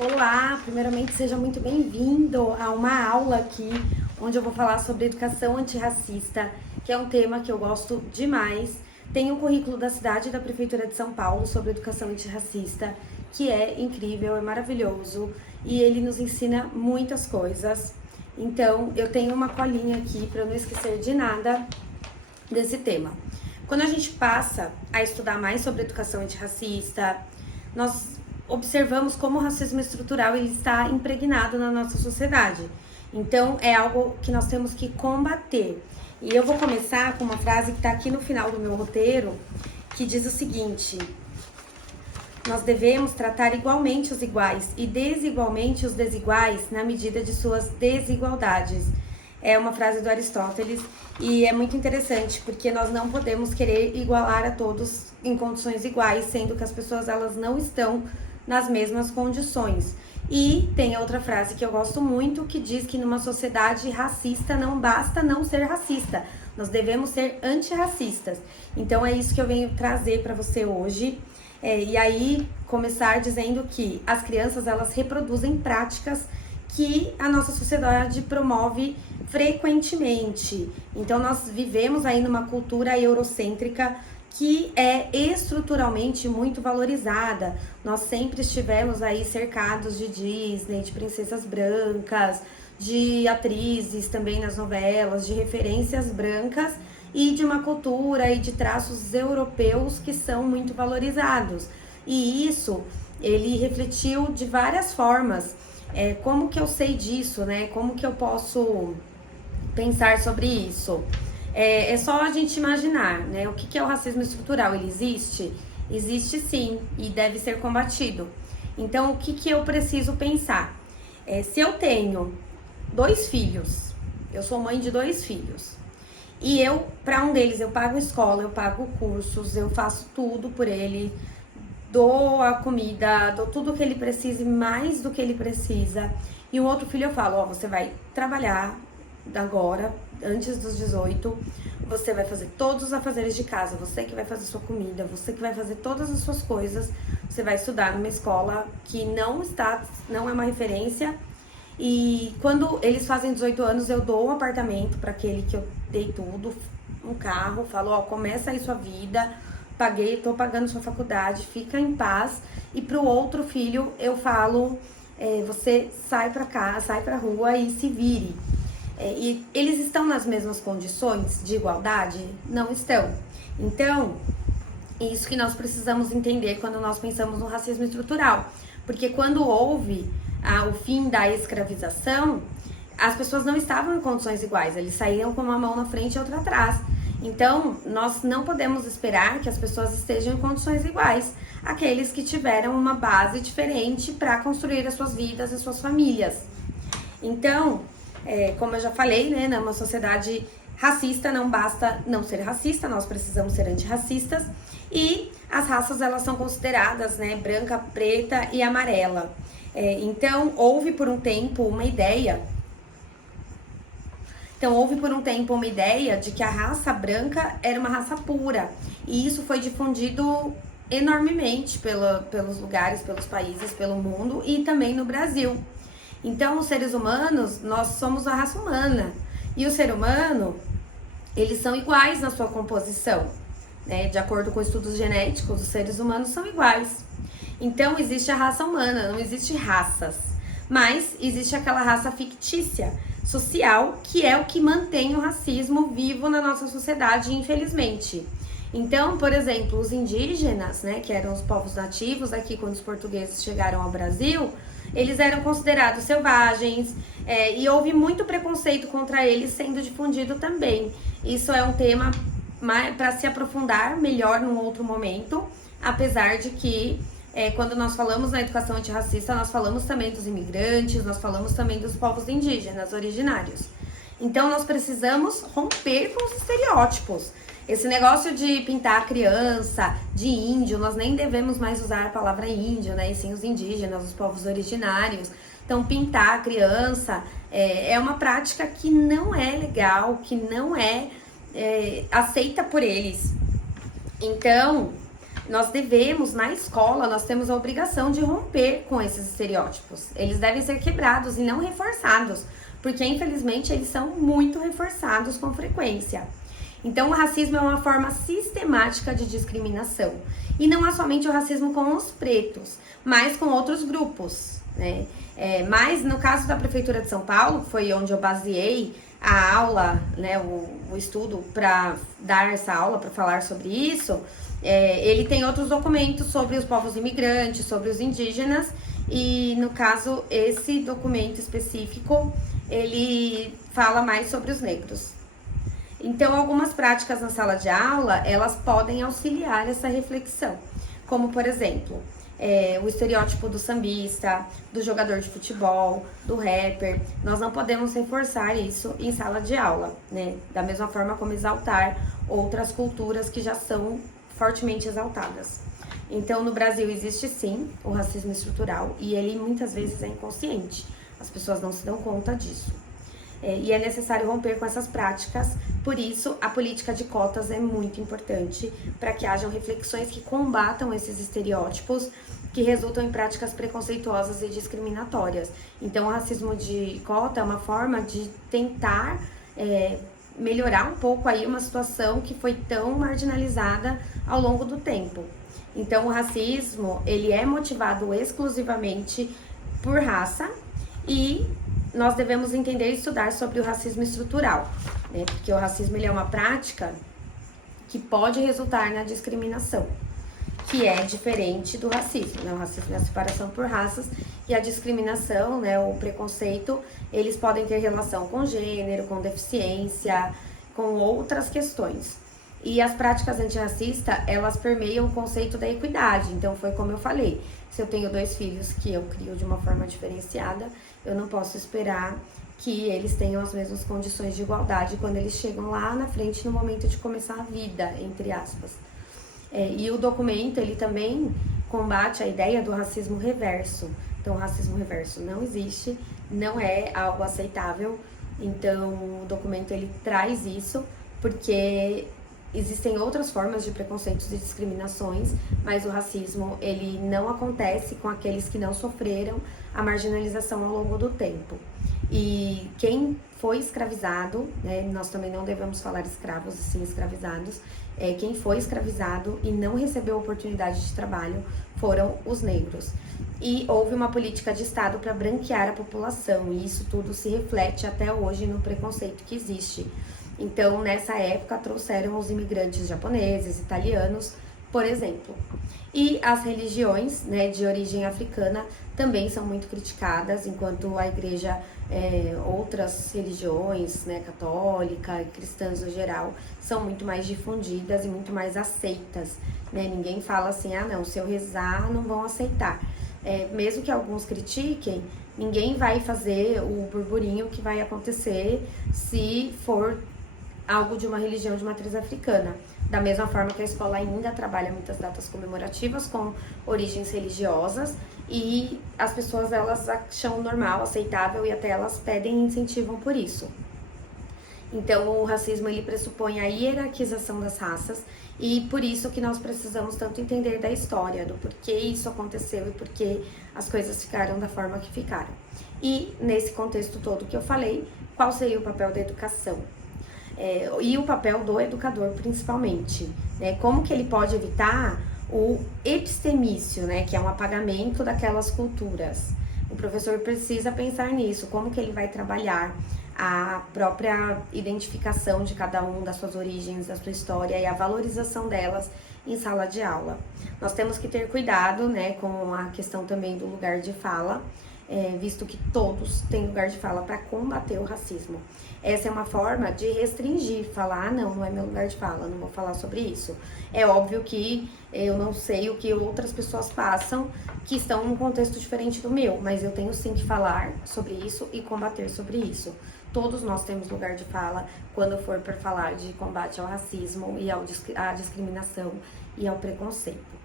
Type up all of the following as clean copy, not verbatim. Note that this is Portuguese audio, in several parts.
Olá, primeiramente seja muito bem-vindo a uma aula aqui, onde eu vou falar sobre educação antirracista, que é um tema que eu gosto demais. Tem um currículo da cidade e da Prefeitura de São Paulo sobre educação antirracista, que é incrível, é maravilhoso, e ele nos ensina muitas coisas. Então, eu tenho uma colinha aqui para eu não esquecer de nada desse tema. Quando a gente passa a estudar mais sobre educação antirracista, nós observamos como o racismo estrutural ele está impregnado na nossa sociedade. Então, é algo que nós temos que combater. E eu vou começar com uma frase que está aqui no final do meu roteiro, que diz o seguinte: nós devemos tratar igualmente os iguais e desigualmente os desiguais na medida de suas desigualdades. É uma frase do Aristóteles e é muito interessante porque nós não podemos querer igualar a todos em condições iguais, sendo que as pessoas elas não estão nas mesmas condições. E tem outra frase que eu gosto muito que diz que numa sociedade racista não basta não ser racista, nós devemos ser antirracistas. Então é isso que eu venho trazer para você hoje. E aí começar dizendo que as crianças elas reproduzem práticas que a nossa sociedade promove frequentemente. Então nós vivemos aí numa cultura eurocêntrica que é estruturalmente muito valorizada. Nós sempre estivemos aí cercados de Disney, de princesas brancas, de atrizes também nas novelas, de referências brancas e de uma cultura e de traços europeus que são muito valorizados. E isso, ele refletiu de várias formas. Como que eu sei disso, né? Como que eu posso pensar sobre isso? É só a gente imaginar, né? O que é o racismo estrutural? Ele existe? Existe sim, e deve ser combatido. Então, o que eu preciso pensar? Se eu tenho 2 filhos, eu sou mãe de 2 filhos, e para um deles, eu pago escola, eu pago cursos, eu faço tudo por ele, dou a comida, dou tudo o que ele precisa e mais do que ele precisa. E o outro filho eu falo, você vai trabalhar agora, antes dos 18, você vai fazer todos os afazeres de casa, você que vai fazer sua comida, você que vai fazer todas as suas coisas, você vai estudar numa escola que não é uma referência. E quando eles fazem 18 anos, eu dou um apartamento para aquele que eu dei tudo, um carro, falo, começa aí sua vida, tô pagando sua faculdade, fica em paz. E pro outro filho eu falo, você sai pra cá, sai pra rua e se vire. E eles estão nas mesmas condições de igualdade? Não estão. Então, isso que nós precisamos entender quando nós pensamos no racismo estrutural. Porque quando houve o fim da escravização, as pessoas não estavam em condições iguais, eles saíam com uma mão na frente e outra atrás. Então, nós não podemos esperar que as pessoas estejam em condições iguais àqueles que tiveram uma base diferente para construir as suas vidas e suas famílias. Então, como eu já falei, né, numa sociedade racista não basta não ser racista, nós precisamos ser antirracistas. E as raças elas são consideradas, né, branca, preta e amarela. Então, houve por um tempo uma ideia de que a raça branca era uma raça pura. E isso foi difundido enormemente pelos lugares, pelos países, pelo mundo e também no Brasil. Então, os seres humanos, nós somos a raça humana. E o ser humano, eles são iguais na sua composição. Né? De acordo com estudos genéticos, os seres humanos são iguais. Então, existe a raça humana, não existe raças. Mas existe aquela raça fictícia, social, que é o que mantém o racismo vivo na nossa sociedade, infelizmente. Então, por exemplo, os indígenas, né, que eram os povos nativos aqui quando os portugueses chegaram ao Brasil, eles eram considerados selvagens e houve muito preconceito contra eles sendo difundido também. Isso é um tema para se aprofundar melhor num outro momento, apesar de que quando nós falamos na educação antirracista, nós falamos também dos imigrantes, nós falamos também dos povos indígenas originários. Então, nós precisamos romper com os estereótipos. Esse negócio de pintar a criança de índio, nós nem devemos mais usar a palavra índio, né? E sim os indígenas, os povos originários. Então, pintar a criança é uma prática que não é legal, que não é aceita por eles. Então, nós devemos, na escola, nós temos a obrigação de romper com esses estereótipos. Eles devem ser quebrados e não reforçados, porque infelizmente eles são muito reforçados com frequência. Então o racismo é uma forma sistemática de discriminação. E não é somente o racismo com os pretos, mas com outros grupos, né? Mas no caso da Prefeitura de São Paulo, que foi onde eu baseei a aula, né, o estudo para dar essa aula, para falar sobre isso, ele tem outros documentos sobre os povos imigrantes, sobre os indígenas, e no caso, esse documento específico, ele fala mais sobre os negros. Então, algumas práticas na sala de aula, elas podem auxiliar essa reflexão, como, por exemplo, o estereótipo do sambista, do jogador de futebol, do rapper. Nós não podemos reforçar isso em sala de aula, né? Da mesma forma como exaltar outras culturas que já são fortemente exaltadas. Então, no Brasil existe sim o racismo estrutural e ele muitas vezes é inconsciente. As pessoas não se dão conta disso. E é necessário romper com essas práticas, por isso a política de cotas é muito importante para que hajam reflexões que combatam esses estereótipos que resultam em práticas preconceituosas e discriminatórias. Então o racismo de cota é uma forma de tentar melhorar um pouco aí uma situação que foi tão marginalizada ao longo do tempo. Então o racismo, ele é motivado exclusivamente por raça e nós devemos entender e estudar sobre o racismo estrutural, né? Porque o racismo ele é uma prática que pode resultar na discriminação, que é diferente do racismo, né? O racismo é a separação por raças e a discriminação, né, o preconceito, eles podem ter relação com gênero, com deficiência, com outras questões. E as práticas antirracistas, elas permeiam o conceito da equidade. Então, foi como eu falei, se eu tenho 2 filhos que eu crio de uma forma diferenciada, eu não posso esperar que eles tenham as mesmas condições de igualdade quando eles chegam lá na frente no momento de começar a vida, entre aspas. E o documento, ele também combate a ideia do racismo reverso. Então, o racismo reverso não existe, não é algo aceitável. Então, o documento, ele traz isso, porque existem outras formas de preconceitos e discriminações, mas o racismo, ele não acontece com aqueles que não sofreram a marginalização ao longo do tempo. E quem foi escravizado, né, nós também não devemos falar escravos, e sim escravizados, quem foi escravizado e não recebeu oportunidade de trabalho foram os negros. E houve uma política de Estado para branquear a população, e isso tudo se reflete até hoje no preconceito que existe. Então, nessa época, trouxeram os imigrantes japoneses, italianos, por exemplo. E as religiões, né, de origem africana também são muito criticadas, enquanto a igreja, outras religiões, né, católica e cristãs no geral, são muito mais difundidas e muito mais aceitas, né? Ninguém fala assim, ah não, se eu rezar não vão aceitar. Mesmo que alguns critiquem, ninguém vai fazer o burburinho que vai acontecer se for algo de uma religião de matriz africana. Da mesma forma que a escola ainda trabalha muitas datas comemorativas com origens religiosas e as pessoas, elas acham normal, aceitável e até elas pedem e incentivam por isso. Então, o racismo, ele pressupõe a hierarquização das raças e por isso que nós precisamos tanto entender da história, do porquê isso aconteceu e porquê as coisas ficaram da forma que ficaram. E, nesse contexto todo que eu falei, qual seria o papel da educação? E o papel do educador, principalmente, né? Como que ele pode evitar o epistemício, né? Que é um apagamento daquelas culturas. O professor precisa pensar nisso, como que ele vai trabalhar a própria identificação de cada um, das suas origens, da sua história e a valorização delas em sala de aula. Nós temos que ter cuidado, né, com a questão também do lugar de fala, visto que todos têm lugar de fala para combater o racismo. Essa é uma forma de restringir, falar, ah, não é meu lugar de fala, não vou falar sobre isso. É óbvio que eu não sei o que outras pessoas passam que estão num contexto diferente do meu, mas eu tenho sim que falar sobre isso e combater sobre isso. Todos nós temos lugar de fala quando for para falar de combate ao racismo e à discriminação e ao preconceito.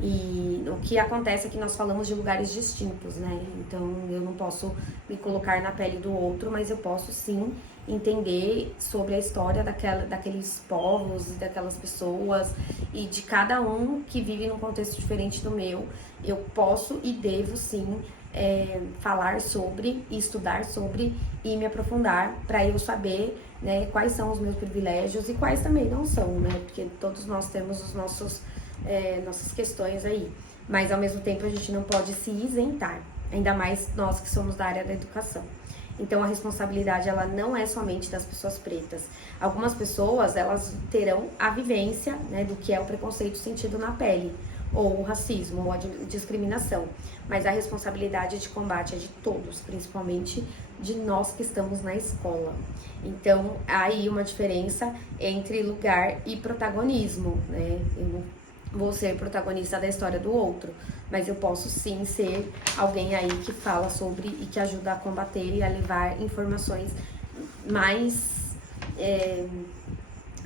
E o que acontece é que nós falamos de lugares distintos, né? Então eu não posso me colocar na pele do outro, mas eu posso sim entender sobre a história daqueles povos e daquelas pessoas e de cada um que vive num contexto diferente do meu. Eu posso e devo sim falar sobre, estudar sobre e me aprofundar para eu saber, né, quais são os meus privilégios e quais também não são, né? Porque todos nós temos os nossas questões aí, mas ao mesmo tempo a gente não pode se isentar, ainda mais nós que somos da área da educação. Então a responsabilidade ela não é somente das pessoas pretas. Algumas pessoas elas terão a vivência, né, do que é o preconceito sentido na pele, ou o racismo, ou a discriminação, mas a responsabilidade de combate é de todos, principalmente de nós que estamos na escola. Então há aí uma diferença entre lugar e protagonismo, né? Eu não vou ser protagonista da história do outro, mas eu posso sim ser alguém aí que fala sobre e que ajuda a combater e a levar informações mais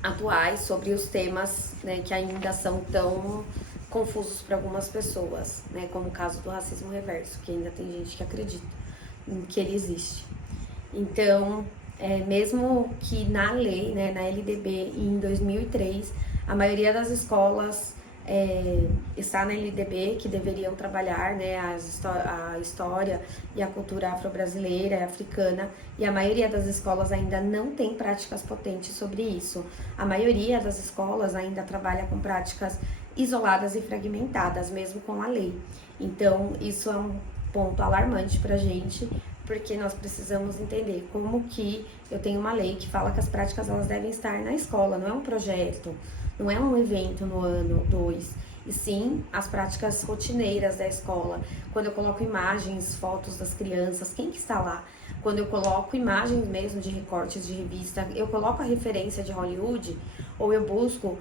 atuais sobre os temas, né, que ainda são tão confusos para algumas pessoas, né, como o caso do racismo reverso, que ainda tem gente que acredita que ele existe. Então, mesmo que na lei, né, na LDB, em 2003, a maioria das escolas está na LDB, que deveriam trabalhar, né, a história e a cultura afro-brasileira e africana, e a maioria das escolas ainda não tem práticas potentes sobre isso. A maioria das escolas ainda trabalha com práticas isoladas e fragmentadas, mesmo com a lei. Então, isso é um ponto alarmante para a gente, porque nós precisamos entender como que eu tenho uma lei que fala que as práticas elas devem estar na escola, não é um projeto, não é um evento no ano 2, e sim as práticas rotineiras da escola. Quando eu coloco imagens, fotos das crianças, quem que está lá? Quando eu coloco imagens mesmo de recortes de revista, eu coloco a referência de Hollywood, ou eu busco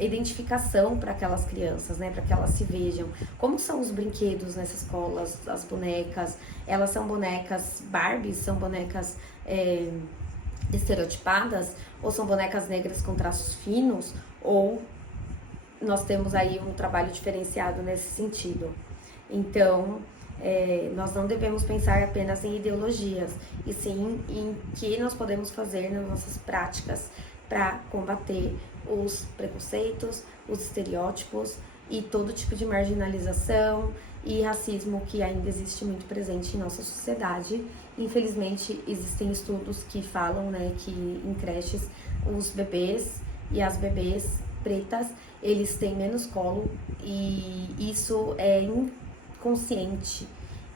identificação para aquelas crianças, né, para que elas se vejam. Como são os brinquedos nessas escolas, as bonecas? Elas são bonecas Barbie, são bonecas estereotipadas, ou são bonecas negras com traços finos, ou nós temos aí um trabalho diferenciado nesse sentido. Então, nós não devemos pensar apenas em ideologias, e sim em que nós podemos fazer nas nossas práticas para combater os preconceitos, os estereótipos e todo tipo de marginalização e racismo que ainda existe muito presente em nossa sociedade. Infelizmente, existem estudos que falam, né, que em creches os bebês e as bebês pretas, eles têm menos colo e isso é inconsciente.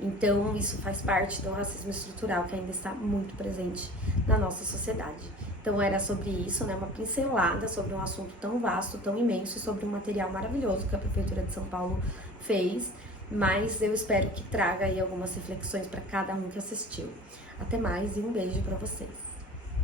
Então, isso faz parte do racismo estrutural que ainda está muito presente na nossa sociedade. Então, era sobre isso, né? Uma pincelada sobre um assunto tão vasto, tão imenso e sobre um material maravilhoso que a Prefeitura de São Paulo fez. Mas eu espero que traga aí algumas reflexões para cada um que assistiu. Até mais e um beijo para vocês.